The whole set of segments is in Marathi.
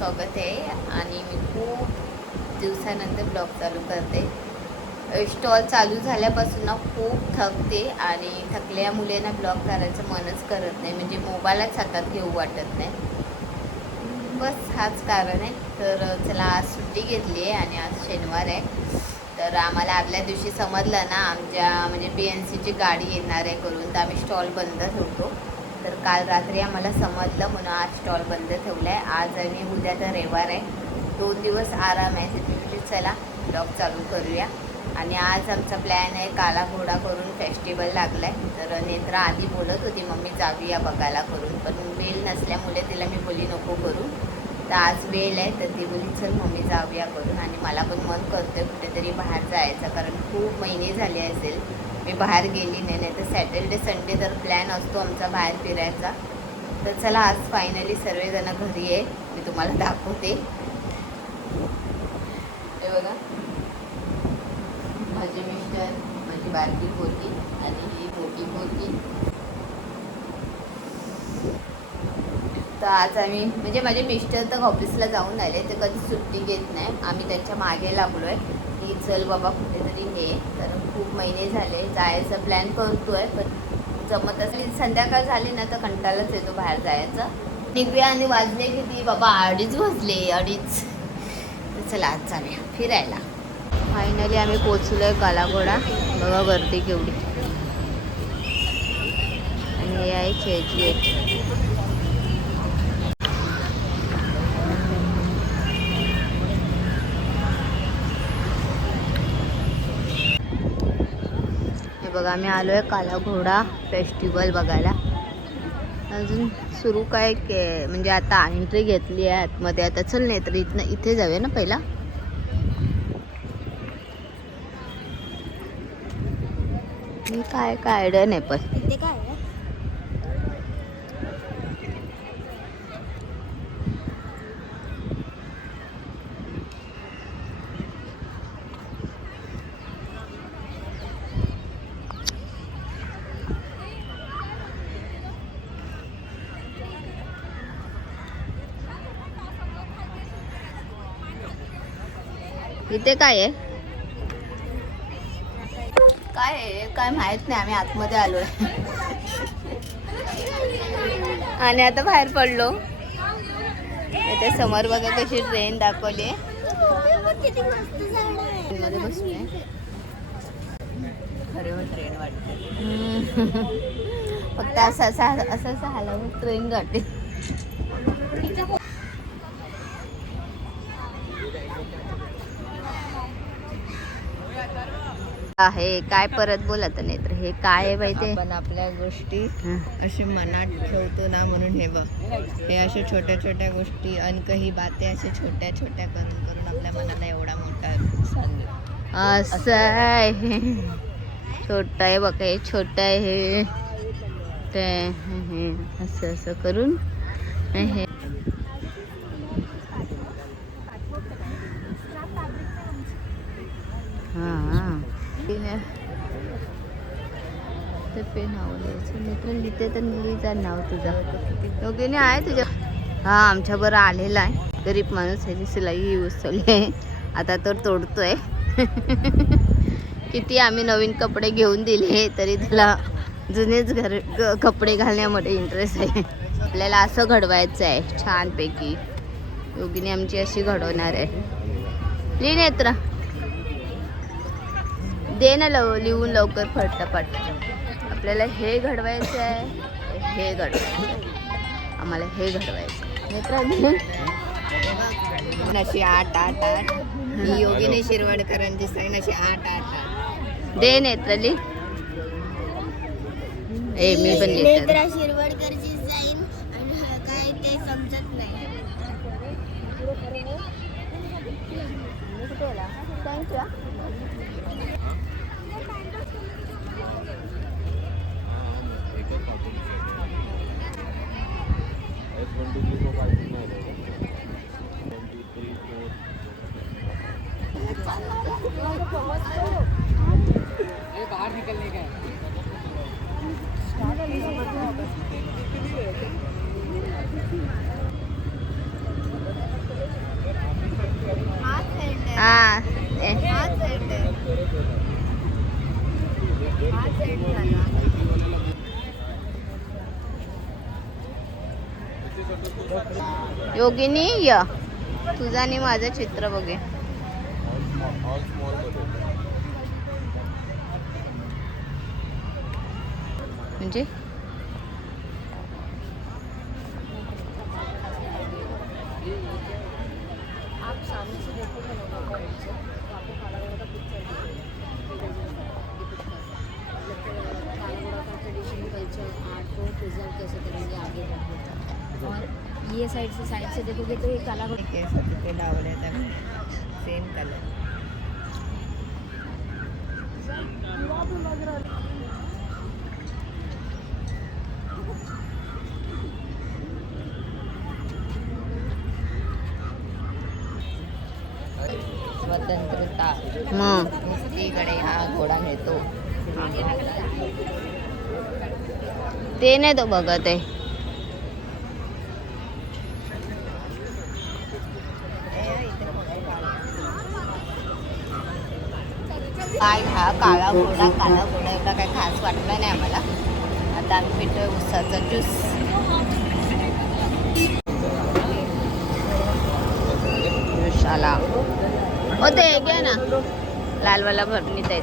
स्वागत आहे. आणि मी खूप दिवसानंतर ब्लॉग चालू करते. स्टॉल चालू झाल्यापासून ना खूप थकते आणि थकल्या मुलांना ब्लॉग करायचं मनच करत नाही. म्हणजे मोबाईलच हातात घेऊ वाटत नाही. बस हाच कारण आहे. तर चला आज सुट्टी घेतली आहे आणि आज शनिवार आहे. तर आम्हाला आदल्या दिवशी समजलं ना आमच्या म्हणजे बी एन सीची गाडी येणार आहे करून. तर आम्ही स्टॉल बंद ठेवतो. काल रात्री आम्हाला समजलं म्हणून आज स्टॉल बंद ठेवला आहे आज आणि उद्या तर रविवार आहे. दोन दिवस आराम आहे. तिथे म्हणजे चला ब्लॉग चालू करूया. आणि आज आमचा प्लॅन आहे काला घोडा करून फेस्टिवल लागला आहे तर नेत्रा आधी बोलत होती मम्मी जाऊया बघायला करून. पण वेळ नसल्यामुळे तिला मी बोली नको करू. तर आज वेळ आहे. तर ती बोली चल मम्मी जाऊया करून. आणि मला पण मन करतं कुठेतरी बाहेर जायचं. कारण खूप महिने झाले असेल. मी बाहेर गेली नाही नाही तर सॅटर्डे संडे तर प्लॅन असतो आमचा बाहेर फिरायचा. तर चला आज फायनली सर्वजण घरी आहे मी तुम्हाला दाखवते. हे बघा. माझे मिस्टर माझी बारकी पोरगी आणि ही मोठी पोरगी. तर आज आम्ही म्हणजे माझे मिस्टर तर ऑफिसला जाऊन आले ते कधी सुट्टी घेत नाही. आम्ही त्यांच्या मागे लागलो आहे की चल बाबा कुठेतरी हे तर महिने झाले जायचं प्लॅन करतो आहे पण जमत असेल संध्याकाळ झाली ना तर कंटाळाच येतो बाहेर जायचं. निघूया आणि वाजले किती बाबा अडीच वाजले अडीच. चला आज जाऊया फिरायला. फायनली आम्ही पोचलो आहे कालाघोडा. बघा गर्दी केवढी. आणि आहे चेज गेट हे बघा आम्ही आलो आहे काला घोडा फेस्टिवल बघायला. अजून सुरू काय के म्हणजे आता एंट्री घेतली आहे आतमध्ये. आता चल नाही तर इथनं इथे जाऊया ना पहिला? मी काय काय आयडिया नाही पण. तिथे काय आहे इथे काय आहे? काय आहे? काय माहीत नाही आम्ही आतमध्ये आलोय. आणि आता बाहेर पडलो. इथे समोर बघा कशी ट्रेन दाखवली. मध्ये बसून ट्रेन वाटते फक्त असं असं असं असं हलवून ट्रेन गाठते आहे काय परत बोला तर नाही तर हे काय आहे बाई ते? आपण आपल्या गोष्टी. अशी मनात ठेवतो ना म्हणून हे बघ. हे अशा छोट्या छोट्या गोष्टी अनकही बाते अशा छोट्या छोट्या करून करून आपल्या मनाला एवढा मोठा सांग. असं आहे. छोटं आहे बघा हे छोटं आहे हे. ते असं असं करून. हे. हां. ते पे नाव मित्र लिहिते तर लिहिचा नाव तुझं. योगिनी आहे तुझ्या हा आमच्या बरं आलेला आहे. गरीब माणूस ह्याची सिलाई उचलली आहे. आता तर तोडतोय. किती आम्ही नवीन कपडे घेऊन दिले तरी त्याला जुनेच घर कपडे घालण्यामध्ये इंटरेस्ट आहे. आपल्याला असं घडवायचं आहे छानपैकी. योगिनी आमची अशी घडवणार आहे. लिहि नेत्र. दे ना लव लिहून लवकर फटाफट आपल्याला हे घडवायचं आहे हे घडवायचं आहे. आम्हाला हे घडवायचं अशी आठ आठ आठ. ही. योगिनी शिरवाडकरांची साईन अशी आठ आठ आठ. दे नेत्र लिह ए मी पण लिहिते नेत्रा शिरवडकरची जाईन आणि हा काय ते समजत नाही. हा योगिनी य. तुझा आणि माझं चित्र बघे. कैसे करेंगे आगे जाके और ये साइड से साइड से देखोगे तो ये काला केस तिथे लावले सेम कलर स्वतंत्रता मग नुसतीकडे हा घोडा मिळतो ते नाही तो बघत आहे काय हा काळा घोडा काळा घोडा एवढा काय खास वाटला नाही आम्हाला. आता आम्ही पितोय उसाचा ज्यूस. आला. हो ते घ्या ना. लालवाला भरणीत आहे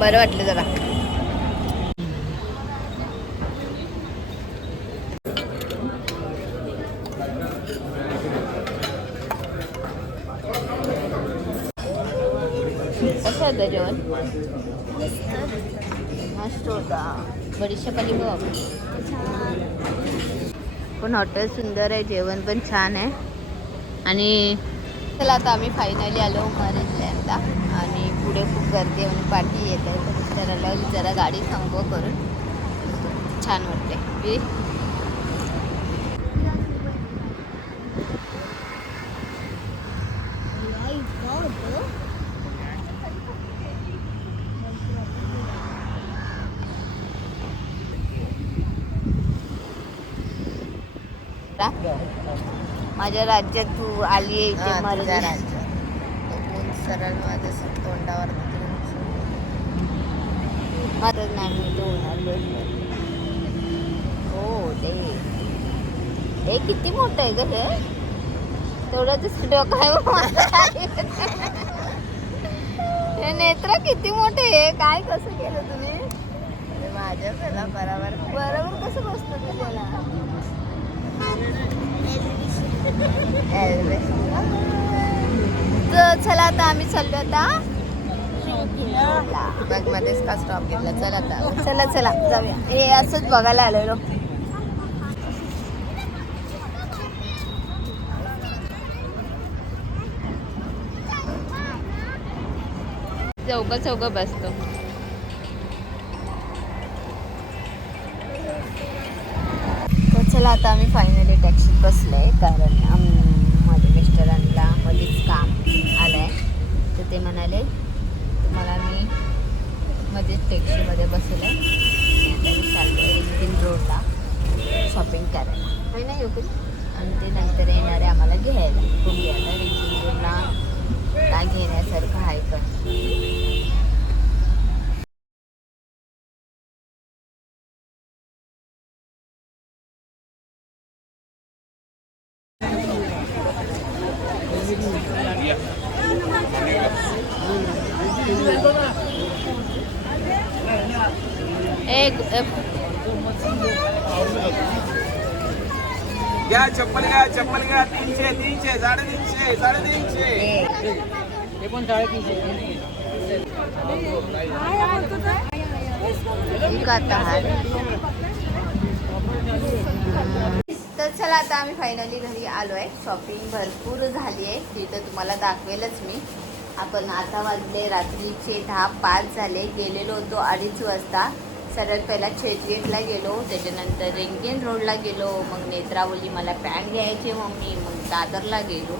बरं वाटलं जरा. कसं होतं जेवण? मस्त होता. बडीशेप पाणी बघ पण हॉटेल सुंदर आहे जेवण पण छान आहे. आणि चला आता आम्ही फायनली आलो मरीन आणि पुढे खूप गर्दी आहे म्हणजे पार्टी येत आहे. तर मिस्टराला जरा गाडी थांबव करून. छान वाटते माझ्या राज्यात तू आली आहे इथे हा, मरीन तुझ्या लँड. राज्यात. तो ऊन सरळ माझ्या स- तोंडावर माझं नाही मी होणार हो ते. हे किती मोठं आहे ग हे? तेवढंच डोकं आहे माझं. हे नेत्र किती मोठे आहे? काय कसं केलं तुम्ही? माझ्या त्याला बरोबर बरोबर कसं बसतं तर चला आता आम्ही चाललो आता. मग मध्येच का स्टॉप घेतला? चल आता. चला चला जाऊया. हे असंच बघायला आलेलो चौघ चौघ बसतो. तर चला आता आम्ही फायनली टॅक्सीत बसलोय कारण आम- माझ्या मिस्टरांना मध्येच काम ते म्हणाले तुम्हाला मी मध्येच टॅक्सीमध्ये बसवलं. आहे आता मी चाललो आहे रोडला शॉपिंग करायला. आहे ना योगी आणि ते नंतर येणारे आम्हाला घ्यायला. बघूया आता रिंगीन रोडला काय घेण्यासारखं आहे का? एक घ्या चप्पल घ्या चप्पल घ्या. तीनशे तीनशे साडेतीनशे साडेतीनशे. आहे तर चला आता आम्ही फायनली घरी आलो आहे शॉपिंग भरपूर झाली आहे ती तर तुम्हाला दाखवेलच मी. आपण आता वाजले रात्रीचे दहा पाच झाले. गेलेलो होतो अडीच वाजता. सर्वात पहिला छेदगेटला गेलो. त्याच्यानंतर रेंगेन रोडला गेलो. मग नेत्रावली मला पॅन्ट घ्यायची मम्मी. मग दादरला गेलो.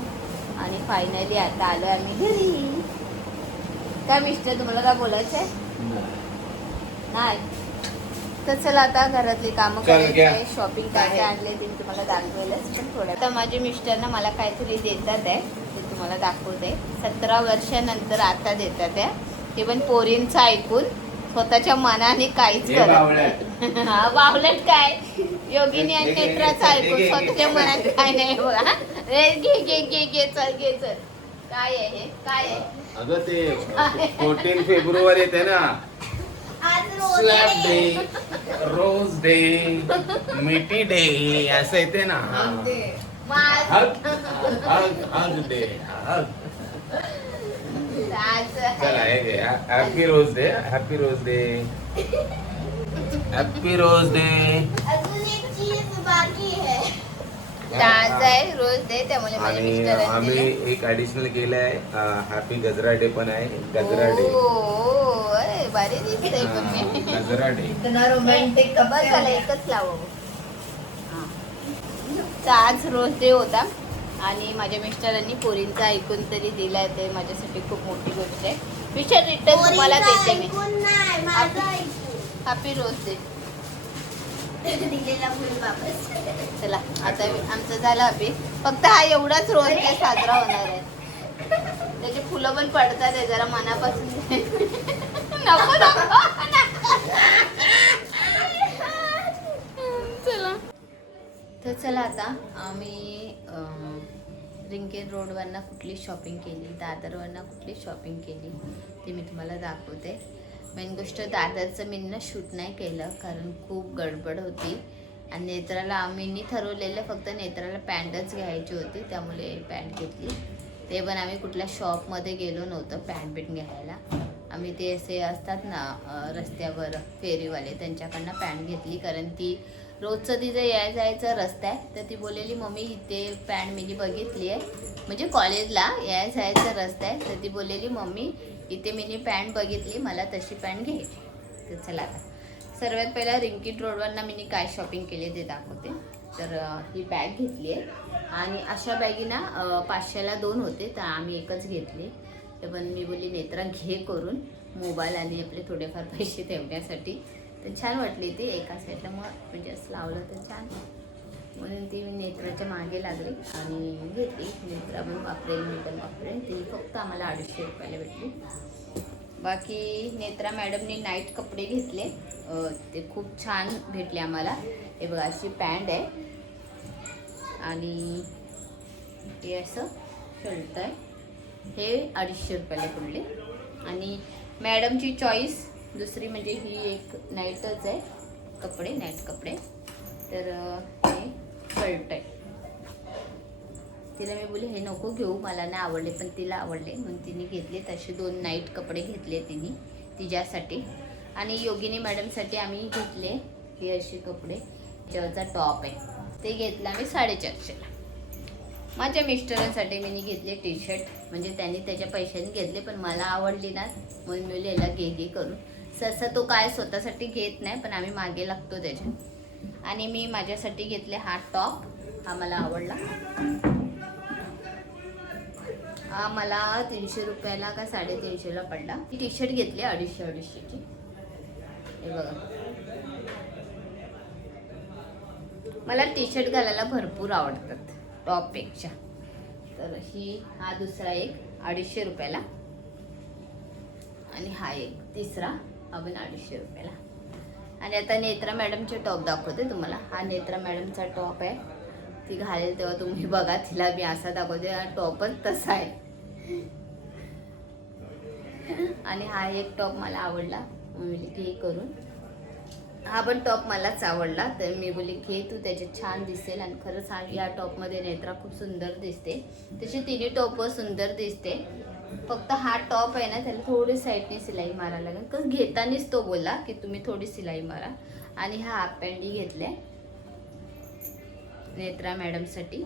आणि फायनली आता आलो आम्ही घरी. काय मिस्टर तुम्हाला काय बोलायचं आहे? नाही. तर चला आता घरातली कामं. करायची शॉपिंग काय आणले ते मी तुम्हाला दाखवेलच. पण थोडं आता माझे मिस्टर ना मला काहीतरी देतात आहे. तुम्हाला दाखवते. सतरा वर्षानंतर आता देतात आहे ते पण पोरींचं ऐकून स्वतःच्या मनाने काहीच करत. हा बावलट काय? योगिनी आणि नेत्राचं ऐकून स्वतःच्या. मनात काय नाही बघा. घे घे घे घे चल घे चल. काय आहे हे? काय आहे? अगं ते फोर्टीन फेब्रुवारी येते ना. Slap day. रोज डे मिठी डे असं येते ना. हा. हग हग हग डे हग आज चला हे घे happy rose day happy rose day happy rose day अजून एक चीज बाकी है. आज आहे रोज डे त्यामुळे माझ्या आणि मिस्टरांनी आम्ही दिले. एक ऍडिशनल केलंय हॅपी गजरा डे पण आहे गजरा डे. ओ, अरे, भारी दिसतंय हा, तुम्ही गजरा डे. इतना रोमॅन्टिक बस झालं एकच लावा. तर आज रोज डे होता. आणि माझ्या मिस्टरांनी पोरींचं ऐकून तरी दिलाय ते माझ्यासाठी खूप मोठी गोष्ट आहे. विचार रिटर्न तुम्हाला देते मी. Happy rose day. चला आता आमचं झालं हॅपी. फक्त हा एवढाच रोज डे साजरा होणार आहे. त्याचे फुलं पण पडतात आहे जरा मनापासून. नको नको. तर चला आता आम्ही रिंकेन रोडवरनं कुठली शॉपिंग केली दादरवरनं कुठली शॉपिंग केली ते मी तुम्हाला दाखवते. मेन गोष्ट दादरचं मी ना शूट नाही केलं कारण खूप गडबड होती. आणि नेत्राला आम्ही ठरवलेलं फक्त नेत्राला पॅन्टच घ्यायची होती त्यामुळे पॅन्ट घेतली. ते पण आम्ही कुठल्या शॉपमध्ये गेलो नव्हतं पॅन्ट बिट घ्यायला. आम्ही ते असे असतात ना रस्त्यावर फेरीवाले त्यांच्याकडनं पॅन्ट घेतली कारण ती रोजचं तिचं याय जायचा रस्ता आहे तर ती बोललेली मम्मी इथे पॅन्ट मी बघितली आहे. म्हणजे कॉलेजला याय जायचा रस्ता आहे तर ती बोललेली मम्मी इथे मी पॅन्ट बघितली मला तशी पॅन्ट घ्यायची. तर चला आता. सर्वात पहिला रिंकी रोडवरनं मी काय शॉपिंग केली ते दाखवते. तर ही बॅग घेतली आहे. आणि अशा बॅगी ना पाचशेला दोन होते तर आम्ही एकच घेतली. तर पण मी बोलली नेत्रा घे करून. मोबाईल आणि आपले थोडेफार पैसे ठेवण्यासाठी तर छान वाटली ती एका साईडला मग म्हणजे असं लावलं तर छान. म्हणून ती मी नेत्राच्या मागे लागली आणि घेतली. नेत्रा पण वापरेल मी पण वापरेल. ती फक्त आम्हाला अडीचशे रुपयाला भेटली. बाकी नेत्रा मॅडमनी नाईट कपडे घेतले. ते खूप छान भेटले आम्हाला. हे बघा अशी पॅन्ट आहे. आणि हे असं शर्ट आहे. हे अडीचशे रुपयाला पडले. आणि मॅडमची चॉईस दुसरी म्हणजे ही एक नाईटच आहे. कपडे नाईट कपडे. तर हे शर्ट आहे. तिला मी बोले हे नको घेऊ मला नाही आवडले पण तिला आवडले. म्हणून तिने घेतले. तसे दोन नाईट कपडे घेतले तिने तिच्यासाठी. आणि योगिनी मॅडमसाठी आम्ही घेतले हे असे कपडे. ज्याचा टॉप आहे. ते घेतला मी साडेचारशेला. माझ्या मिस्टरांसाठी मी घेतले टी शर्ट म्हणजे त्यांनी त्याच्या पैशाने घेतले पण मला आवडली ना. म्हणून मी याला घे घे करून. सहसा तो काय स्वतःसाठी घेत नाही पण आम्ही मागे लागतो त्याच्यात. आणि मी माझ्यासाठी घेतले हा टॉप. हा मला आवडला. हा मला तीनशे रुपयाला का साडेतीनशेला पडला. टी शर्ट घेतली अडीचशे अडीचशेची हे बघा. मला टी शर्ट घालायला भरपूर आवडतात टॉपपेक्षा तर ही हा दुसरा एक अडीचशे रुपयाला. आणि हा एक तिसरा. अजून अडीचशे रुपयाला आणि आता नेत्रा मॅडमचे टॉप दाखवते तुम्हाला. हा नेत्रा मॅडमचा टॉप आहे. ती घालेल तेव्हा तुम्ही बघा. तिला मी असा दाखवते. हा टॉपच तसा आहे. आणि हा एक टॉप मला आवडला. मी घे करून. हा पण टॉप मलाच आवडला. तर मी बोलली घे तू त्याच्यात छान दिसेल. आणि खरंच हा या टॉपमध्ये नेत्रा खूप सुंदर दिसते. तशी तिन्ही टॉप सुंदर दिसते. फक्त हा टॉप आहे ना त्याला थोडी साईडने सिलाई मारायला लागेल. कारण घेतानाच तो बोलला की तुम्ही थोडी सिलाई मारा. आणि हा हाफ पॅन्टी घेतलाय नेत्रा मॅडमसाठी.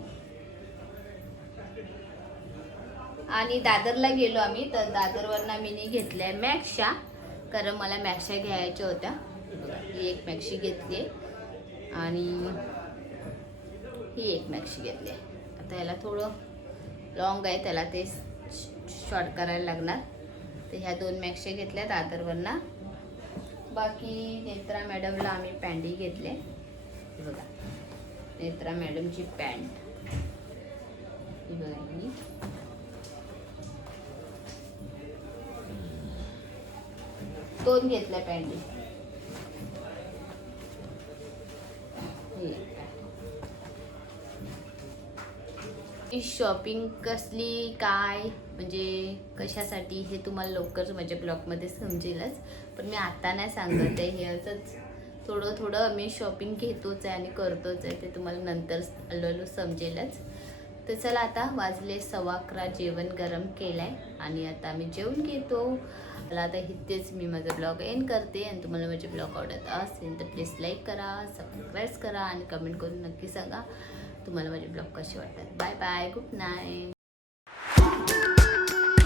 आणि दादरला गेलो आम्ही तर दादरवरनं मी घेतल्या मॅक्सच्या. कारण मला मॅक्सच्या घ्यायच्या होत्या. बघा, ही एक मॅक्सी घेतली आणि ही एक मॅक्सी घेतली आता याला थोडं लॉंग आहे त्याला ते शॉर्ट करायला लागणार. तर ह्या दोन मॅक्सी घेतल्या दादरवरनं बाकी नेत्रा मॅडमला आम्ही पॅन्टही घेतले. बघा. नेत्रा मॅडमची पॅन्ट. ही बघा ही. दोन घेतल्या पॅन्टी शॉपिंग कसली काय? म्हणजे कशासाठी हे तुम्हाला लवकरच माझ्या ब्लॉगमध्ये समजेलच. पण मी आता नाही सांगत आहे हे असंच थोडं थोडं मी शॉपिंग घेतोच आहे आणि करतोच आहे ते तुम्हाला नंतर हळूहळू समजेलच. तर चला आता वाजले सव्वा अकरा जेवण गरम केलं आहे आणि आता आम्ही जेवण घेतो. मला आता इथेच मी माझा ब्लॉग एंड करते आणि तुम्हाला माझे ब्लॉग आवडत असेल तर प्लीज लाईक करा सबस्क्राईब करा आणि कमेंट करून नक्की सांगा तुम्हाला माझे ब्लॉग कसे वाटतात. Bye bye good night